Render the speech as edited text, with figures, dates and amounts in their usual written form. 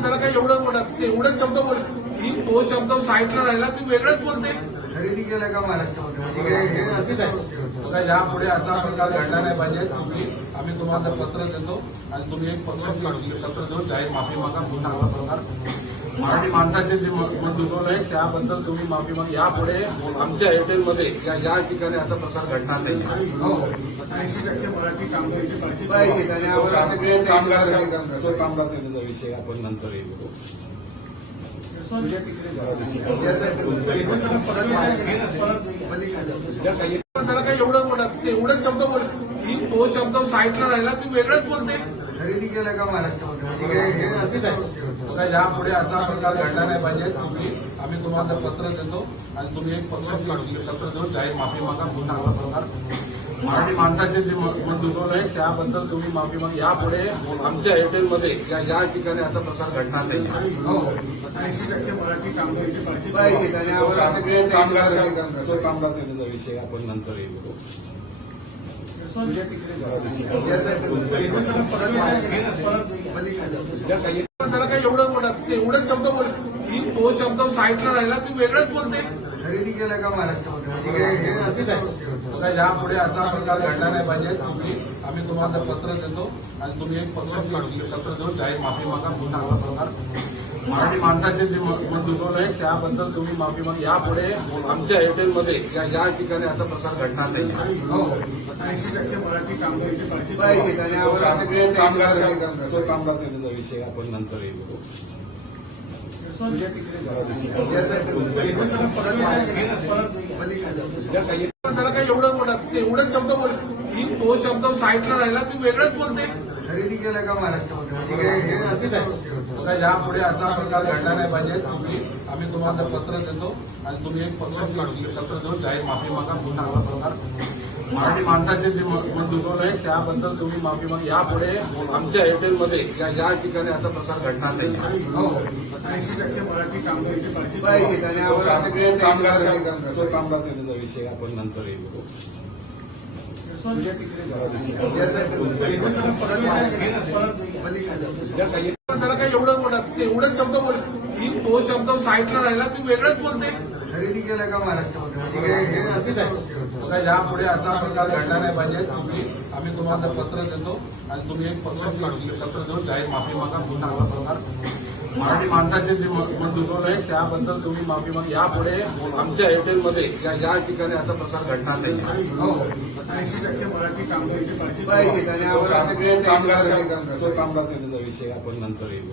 त्याला काय एवढं म्हणत एवढंच शब्द बोल की तो शब्द साहित्य राहिला ती वेगळंच बोलते. खरेदी केलं का महाराष्ट्रामध्ये म्हणजे हे असं काय बघा यापुढे असा प्रकार घडला नाही पाहिजे. आम्ही तुम्हाला पत्र देतो आणि तुम्ही एक पत्र देऊन जाहीर माफी मागा. पुन्हा असा प्रकार मराठी माणसाचे जे मत दुखवलं आहे त्याबद्दल तुम्ही माफी मागा. यापुढे आमच्या हॉटेलमध्ये या ठिकाणी असा प्रकार घडणार नाही. 80% मराठी कामगार पाहिजे आणि आम्हाला सगळे कामगार नेण्याचा विषय आपण नंतर येईल. त्याला काय एवढं म्हणत एवढंच शब्द बोल की तो शब्द साहित्य राहिला ती वेगळंच बोलते. खरेदी केलं का महाराष्ट्रामध्ये म्हणजे हे असं काय बघा यापुढे असा प्रकार घडला नाही पाहिजे. आम्ही तुम्हाला पत्र देतो आणि तुम्ही एक पत्र देऊन जाहीर माफी मागा. पुन्हा असा प्रकार मराठी माणसाचे जे मत दुखवलं आहे त्याबद्दल तुम्ही माफी मागा. यापुढे आमच्या हॉटेलमध्ये या ठिकाणी असा प्रकार घडणार नाही. 80% मराठी कामगार पाहिजे आणि आम्हाला सगळे कामगार नेण्याचा विषय आपण नंतर येईल. त्याला काय एवढं म्हणत एवढंच शब्द बोल की तो शब्द साहित्य राहिला ती वेगळंच बोलते. खरेदी केलं का महाराष्ट्रामध्ये म्हणजे हे असं काय बघा यापुढे असा प्रकार घडला नाही पाहिजे. आम्ही तुम्हाला पत्र देतो आणि तुम्ही एक पत्र देऊन जाहीर माफी मागा. पुन्हा असा प्रकार मराठी माणसाचे जे मत दुखवलं आहे त्याबद्दल तुम्ही माफी मागा. यापुढे आमच्या हॉटेलमध्ये या ठिकाणी असा प्रकार घडणार नाही. 80% मराठी कामगार पाहिजे आणि आम्हाला सगळे कामगार नेण्याचा विषय आपण नंतर येईल. त्याला काय एवढं म्हणत एवढंच शब्द बोल की तो शब्द साहित्य राहिला ती वेगळंच बोलते. खरेदी केलं का महाराष्ट्रामध्ये म्हणजे हे असं काय बघा यापुढे असा प्रकार घडला नाही पाहिजे. आम्ही तुम्हाला पत्र देतो आणि तुम्ही एक पत्र देऊन जाहीर माफी मागा. पुन्हा असा प्रकार मराठी माणसाचे जे मत दुखवलं आहे त्याबद्दल तुम्ही माफी मागा. यापुढे आमच्या हॉटेलमध्ये या ठिकाणी असा प्रकार घडणार नाही. 80% मराठी कामगार पाहिजे आणि आम्हाला सगळे कामगार नेण्याचा विषय आपण नंतर येईल. त्याला काय एवढं म्हणत एवढंच शब्द बोल की तो शब्द साहित्य राहिला ती वेगळंच बोलते. खरेदी केलं का महाराष्ट्रामध्ये म्हणजे हे असं काय बघा यापुढे असा प्रकार घडला नाही पाहिजे. आम्ही तुम्हाला पत्र देतो आणि तुम्ही एक पत्र देऊन जाहीर माफी मागा. पुन्हा असा प्रकार मराठी माणसाचे जे मत दुखवलं आहे त्याबद्दल तुम्ही माफी मागा. यापुढे आमच्या हॉटेलमध्ये या ठिकाणी असा प्रकार घडणार नाही. 80% मराठी कामगार पाहिजे आणि आम्हाला सगळे कामगार नेण्याचा विषय आपण नंतर येईल.